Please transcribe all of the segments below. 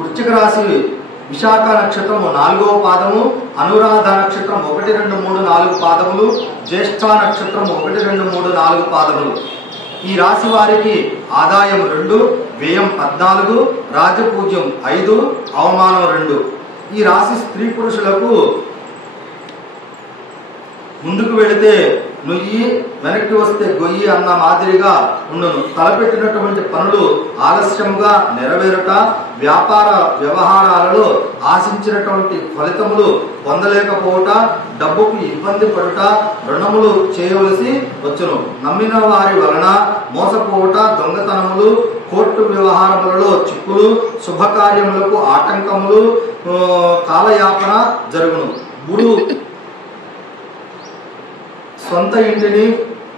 వృశ్చిక రాశి విశాఖ నక్షత్రం 4వ పాదము, అనురాధ నక్షత్రం 1, 2, 3, 4 పాదములు, జ్యేష్ఠ నక్షత్రం 1, 2, 3, 4 పాదములు. ఈ రాశి వారికి ఆదాయం 2, వ్యయం 14, రాజపూజ్యం 5, అవమానం 2. ఈ రాశి స్త్రీ పురుషులకు ముందుకు వెళితే నుయ్యి, వెనక్కి వస్తే గొయ్యి అన్న మాదిరిగా ఉండును. తలపెట్టినటువంటి పనులు ఆలస్యముగా నెరవేరుట, వ్యాపార వ్యవహారాలలో ఆశించినటువంటి ఫలితములు పొందలేకపోవట, డబ్బుకు ఇబ్బంది పడుట, రుణములు చేయవలసి వచ్చును. నమ్మిన వారి వలన మోసపోవట, దొంగతనములు, కోర్టు వ్యవహారములలో చిక్కులు, శుభకార్యములకు ఆటంకములు, కాలయాపన జరుగును. గురు సొంత ఇంటిని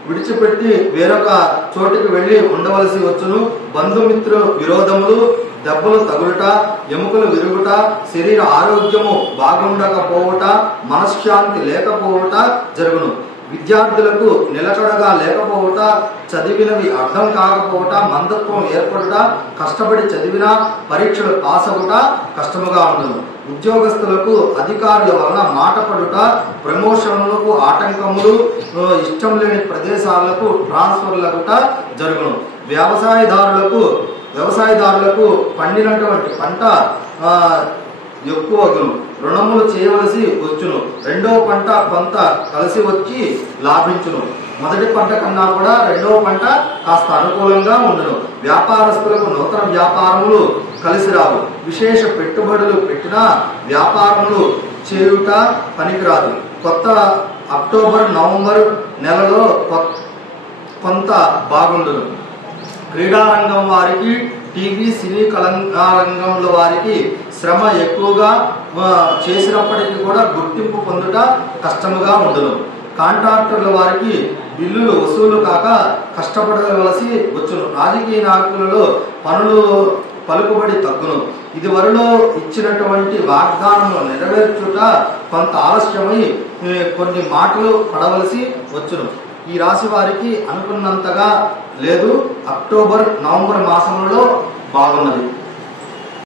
విడిచిపెట్టి వేరొక చోటికి వెళ్లి ఉండవలసి వచ్చును. బంధుమిత్రు విరోధములు, దెబ్బలు తగులుట, ఎముకలు విరుగుట, శరీర ఆరోగ్యము బాగుండకపోవట, మనశ్శాంతి లేకపోవట జరుగును. విద్యార్థులకు నిలకడగా లేకపోవట, చదివినవి అర్థం కాకపోవట, మందత్వం ఏర్పడుట, కష్టపడి చదివిన పరీక్షలు పాస్ అవుట కష్టముగా ఉండదు. ఉద్యోగస్తులకు అధికారుల వలన మాట పడుట, ప్రమోషన్లకు ఆటంకములు, ఇష్టం లేని ప్రదేశాలకు ట్రాన్స్ఫర్లగుట జరుగును. వ్యవసాయదారులకు పండినటువంటి పంట ఎక్కువగును. రుణములు చేయవలసి వచ్చును. రెండవ పంట కొంత కలిసి వచ్చి లాభించును. మొదటి పంట కన్నా కూడా రెండవ పంట కాస్త అనుకూలంగా ఉండును. వ్యాపారస్తులకు నూతన వ్యాపారములు కలిసి రావు. విశేష పెట్టుబడులు పెట్టిన వ్యాపారములు చేయుట పనికిరాదు. కొత్త అక్టోబర్, నవంబర్ నెలలో కొంత బాగుండును. క్రీడారంగం వారికి, టీవీ సినీ కళారంగంలో వారికి శ్రమ ఎక్కువగా చేసినప్పటికీ కూడా గుర్తింపు పొందుట కష్టముగా ఉండును. కాంట్రాక్టర్ల వారికి బిల్లులు వసూలు కాక కష్టపడవలసి వచ్చును. రాజకీయ నాయకులలో పలుకుబడి తగ్గును. ఇది వరలో ఇచ్చినటువంటి వాగ్దానము నెరవేర్చుట కొంత ఆలస్యమై కొన్ని మాటలు పడవలసి వచ్చును. ఈ రాశి వారికి అనుకున్నంతగా లేదు. అక్టోబర్, నవంబర్ మాసంలో బాగున్నది.